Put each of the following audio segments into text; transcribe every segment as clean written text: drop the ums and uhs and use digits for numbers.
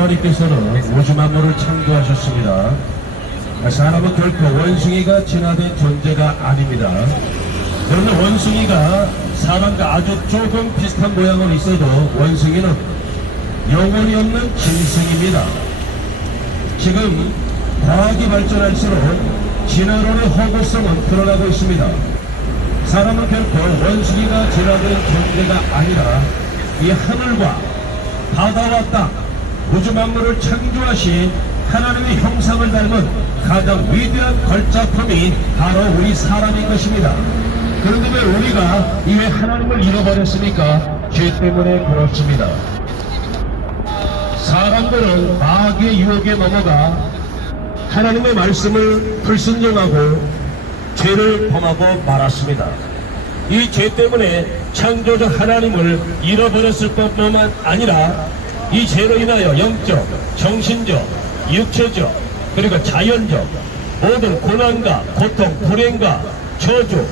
하나님께서는 우주 만물을 창조하셨습니다. 사람은 결코 원숭이가 진화된 존재가 아닙니다. 그런데 원숭이가 사람과 아주 조금 비슷한 모양은 있어도 원숭이는 영혼이 없는 짐승입니다. 지금 과학이 발전할수록 진화론의 허구성은 드러나고 있습니다. 사람은 결코 원숭이가 진화된 존재가 아니라 이 하늘과 바다와 땅, 우주 만물을 창조하신 하나님의 형상을 닮은 가장 위대한 걸작품이 바로 우리 사람인 것입니다. 그런데 왜 우리가 이 하나님을 잃어버렸습니까? 죄 때문에 그렇습니다. 사람들은 마귀의 유혹에 넘어가 하나님의 말씀을 불순종하고 죄를 범하고 말았습니다. 이 죄 때문에 창조주 하나님을 잃어버렸을 뿐만 아니라 이 죄로 인하여 영적, 정신적, 육체적, 그리고 자연적 모든 고난과 고통, 불행과 저주,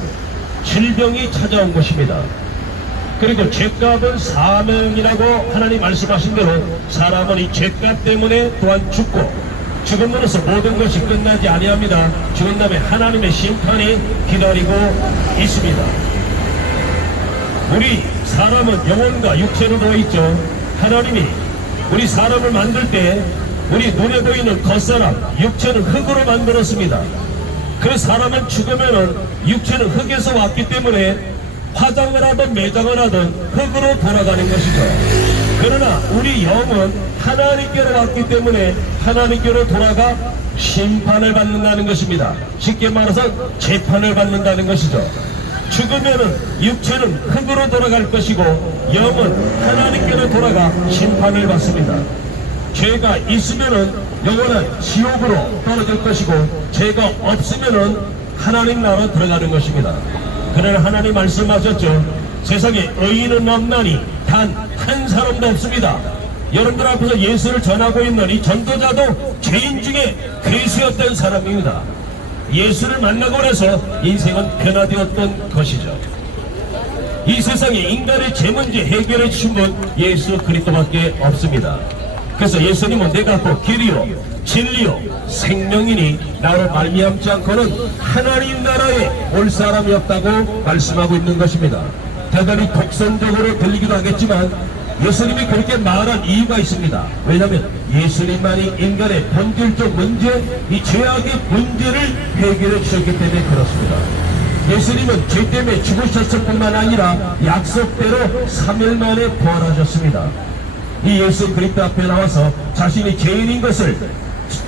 질병이 찾아온 것입니다. 그리고 죄값은 사명이라고 하나님 말씀하신 대로 사람은 이 죄값 때문에 또한 죽고 죽음으로써 모든 것이 끝나지 아니합니다. 죽은 다음에 하나님의 심판이 기다리고 있습니다. 우리 사람은 영혼과 육체로 되어 있죠. 하나님이 우리 사람을 만들 때 우리 눈에 보이는 겉사람, 육체는 흙으로 만들었습니다. 그 사람은 죽으면은 육체는 흙에서 왔기 때문에 화장을 하든 매장을 하든 흙으로 돌아가는 것이죠. 그러나 우리 영은 하나님께로 왔기 때문에 하나님께로 돌아가 심판을 받는다는 것입니다. 쉽게 말해서 재판을 받는다는 것이죠. 죽으면은 육체는 흙으로 돌아갈 것이고 영은 하나님께로 돌아가 심판을 받습니다. 죄가 있으면은 영원한 지옥으로 떨어질 것이고 죄가 없으면은 하나님 나라로 들어가는 것입니다. 그러나 하나님 말씀하셨죠. 세상에 의인은 없나니 단 한 사람도 없습니다. 여러분들 앞에서 예수를 전하고 있는 이 전도자도 죄인 중에 괴수였던 사람입니다. 예수를 만나고 나서 인생은 변화되었던 것이죠. 이 세상에 인간의 죄 문제 해결해 주신 분 예수 그리스도밖에 없습니다. 그래서 예수님은 내가 곧 길이요 진리요 생명이니 나로 말미암지 않고는 하나님 나라에 올 사람이 없다고 말씀하고 있는 것입니다. 대단히 독선적으로 들리기도 하겠지만 예수님이 그렇게 말한 이유가 있습니다. 왜냐하면 예수님만이 인간의 본질적 문제, 이 죄악의 문제를 해결해 주셨기 때문에 그렇습니다. 예수님은 죄 때문에 죽으셨을 뿐만 아니라 약속대로 3일 만에 부활하셨습니다. 이 예수 그리스도 앞에 나와서 자신이 죄인인 것을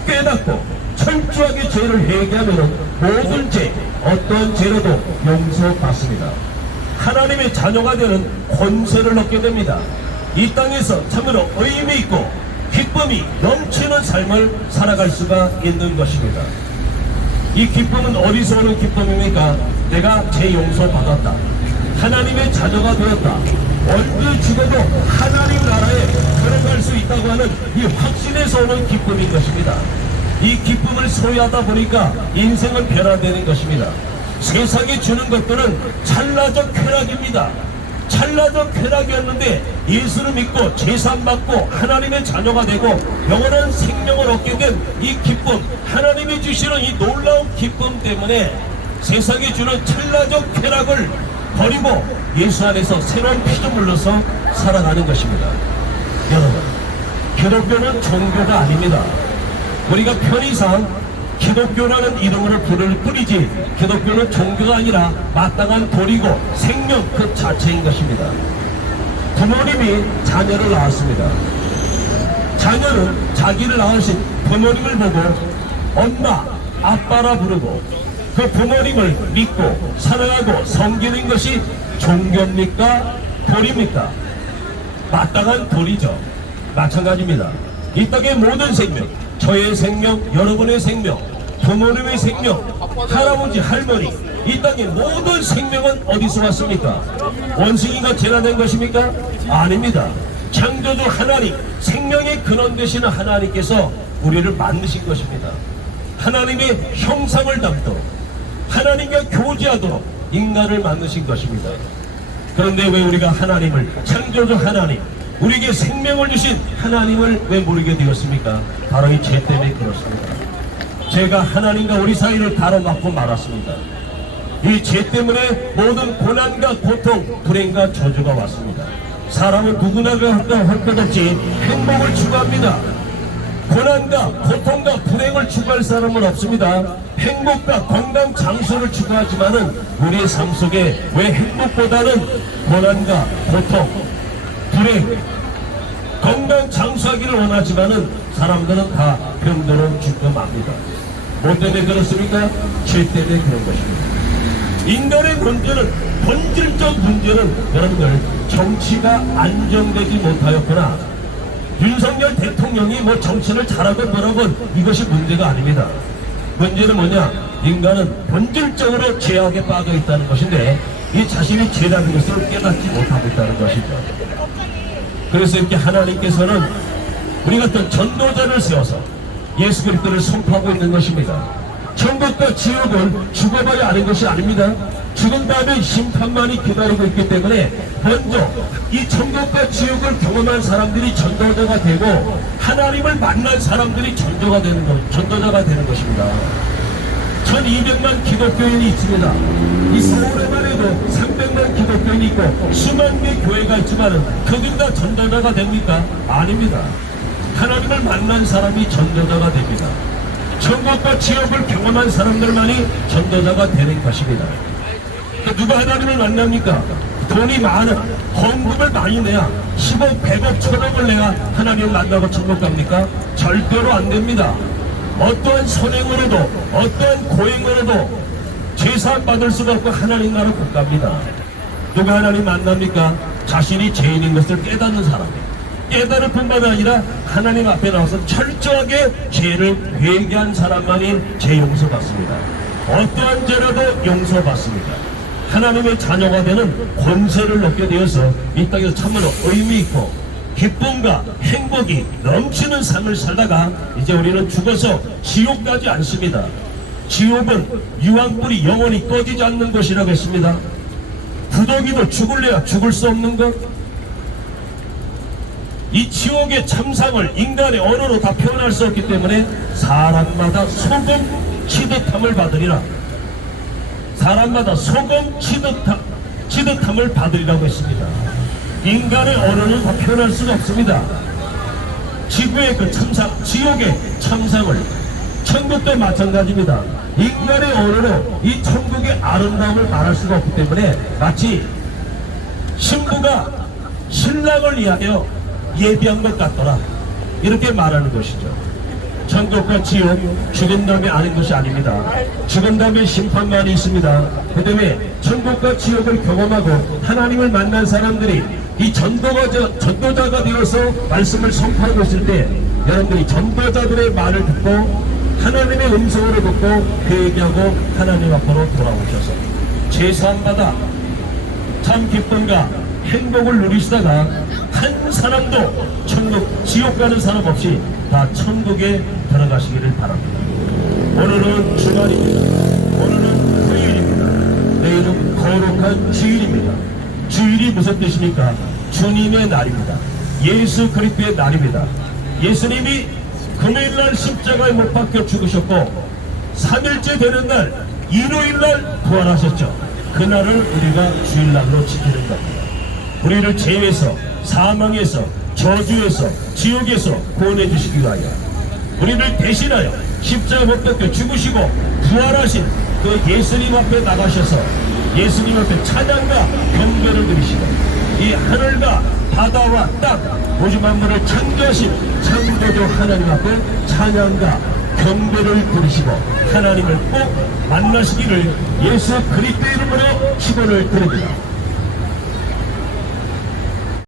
깨닫고 철저하게 죄를 회개하면 모든 죄, 어떤 죄로도 용서받습니다. 하나님의 자녀가 되는 권세를 얻게 됩니다. 이 땅에서 참으로 의미 있고 기쁨이 넘치는 삶을 살아갈 수가 있는 것입니다. 이 기쁨은 어디서 오는 기쁨입니까? 내가 죄 용서받았다. 하나님의 자녀가 되었다. 언제 죽어도 하나님 나라에 들어갈 수 있다고 하는 이 확신에서 오는 기쁨인 것입니다. 이 기쁨을 소유하다 보니까 인생은 변화되는 것입니다. 세상이 주는 것들은 찰나적 쾌락입니다. 찰나적 쾌락이었는데 예수를 믿고 제사받고 하나님의 자녀가 되고 영원한 생명을 얻게 된 이 기쁨, 하나님이 주시는 이 놀라운 기쁨 때문에 세상이 주는 찰나적 쾌락을 버리고 예수 안에서 새로운 피조물로서 살아가는 것입니다. 여러분, 기독교는 종교가 아닙니다. 우리가 편의상 기독교라는 이름으로 부를 뿐이지 기독교는 종교가 아니라 마땅한 도리고 생명 그 자체인 것입니다. 부모님이 자녀를 낳았습니다. 자녀는 자기를 낳으신 부모님을 보고 엄마, 아빠라 부르고 그 부모님을 믿고 사랑하고 섬기는 것이 종교입니까? 도리입니까? 마땅한 도리죠. 마찬가지입니다. 이 땅의 모든 생명, 저의 생명, 여러분의 생명, 부모님의 생명, 할아버지, 할머니, 이 땅의 모든 생명은 어디서 왔습니까? 원숭이가 진화된 것입니까? 아닙니다. 창조주 하나님, 생명의 근원 되시는 하나님께서 우리를 만드신 것입니다. 하나님의 형상을 담도록, 하나님과 교제하도록 인간을 만드신 것입니다. 그런데 왜 우리가 하나님을, 창조주 하나님, 우리에게 생명을 주신 하나님을 왜 모르게 되었습니까? 바로 이 죄 때문에 그렇습니다. 죄가 하나님과 우리 사이를 가로막고 말았습니다. 이 죄 때문에 모든 고난과 고통, 불행과 저주가 왔습니다. 사람은 누구나 할 것 없이 행복을 추구합니다. 고난과 고통과 불행을 추구할 사람은 없습니다. 행복과 건강, 장수를 추구하지만은 우리의 삶 속에 왜 행복보다는 고난과 고통, 불행, 건강, 장수하기를 원하지만은 사람들은 다 병들어 죽고 맙니다. 뭐 때문에 그렇습니까? 죄 때문에 그런 것입니다. 인간의 문제는, 본질적 문제는 여러분들 정치가 안정되지 못하였거나 윤석열 대통령이 뭐 정치를 잘하건 뭐라건 이것이 문제가 아닙니다. 문제는 뭐냐? 인간은 본질적으로 죄악에 빠져 있다는 것인데 이 자신이 죄라는 것을 깨닫지 못하고 있다는 것이죠. 그래서 이렇게 하나님께서는 우리 같은 전도자를 세워서 예수 그리스도를 선포하고 있는 것입니다. 천국과 지옥을 죽어봐야 아는 것이 아닙니다. 죽은 다음에 심판만이 기다리고 있기 때문에 먼저 이 천국과 지옥을 경험한 사람들이 전도자가 되고 하나님을 만난 사람들이 전도자가 되는 것입니다. 1200만 기독교인이 있습니다. 이 서울에만 해도 300만 기독교인이 있고 수만 개 교회가 있지만 그들 다 전도자가 됩니까? 아닙니다. 하나님을 만난 사람이 전도자가 됩니다. 천국과 지옥을 경험한 사람들만이 전도자가 되는 것입니다. 누가 하나님을 만납니까? 돈이 많은, 헌금을 많이 내야 10억, 100억, 1000억을 내야 하나님을 만나고 천국 갑니까? 절대로 안 됩니다. 어떠한 선행으로도 어떠한 고행으로도 죄사함 받을 수가 없고 하나님 나라를 못 갑니다. 누가 하나님 만납니까? 자신이 죄인인 것을 깨닫는 사람, 깨달을 뿐만 아니라 하나님 앞에 나와서 철저하게 죄를 회개한 사람만이 죄 용서받습니다. 어떠한 죄라도 용서받습니다. 하나님의 자녀가 되는 권세를 얻게 되어서 이 땅에서 참으로 의미있고 기쁨과 행복이 넘치는 삶을 살다가 이제 우리는 죽어서 지옥 가지 않습니다. 지옥은 유황불이 영원히 꺼지지 않는 것이라고 했습니다. 부더기도 죽을래야 죽을 수 없는 것. 이 지옥의 참상을 인간의 언어로 다 표현할 수 없기 때문에 사람마다 소금 치듯함을 받으리라. 사람마다 소금 치듯함을 받으리라고 했습니다. 인간의 언어는 다 표현할 수가 없습니다. 지구의 그 참상, 지옥의 참상을, 천국도 마찬가지입니다. 인간의 언어로 이 천국의 아름다움을 말할 수가 없기 때문에 마치 신부가 신랑을 위하여 예비한 것 같더라, 이렇게 말하는 것이죠. 천국과 지옥, 죽은 다음에 아는 것이 아닙니다. 죽은 다음에 심판만이 있습니다. 그 때문에 천국과 지옥을 경험하고 하나님을 만난 사람들이 이 전도자가 되어서 말씀을 선포하고 있을 때 여러분들이 전도자들의 말을 듣고 하나님의 음성을 듣고 회개하고 하나님 앞으로 돌아오셔서 제사함받아 참 기쁨과 행복을 누리시다가 한 사람도 천국, 지옥 가는 사람 없이 다 천국에 들어가시기를 바랍니다. 오늘은 주말입니다. 오늘은 토요일입니다. 내일은 거룩한 주일입니다. 주일이 무슨 뜻입니까? 주님의 날입니다. 예수 그리스도의 날입니다. 예수님이 금요일날 십자가에 못 박혀 죽으셨고 3일째 되는 날 일요일날 부활하셨죠. 그날을 우리가 주일날로 지키는 겁니다. 우리를 죄에서, 사망에서, 저주에서, 지옥에서 구원해 주시기 위하여 우리를 대신하여 십자가 못 박혀 죽으시고 부활하신 그 예수님 앞에 나가셔서 예수님 앞에 찬양과 경배를 드리시고 이 하늘과 바다와 땅 오직 만물을 창조하신 창조주 하나님 앞에 찬양과 경배를 드리시고 하나님을 꼭 만나시기를 예수 그리스도의 이름으로 축원을 드립니다.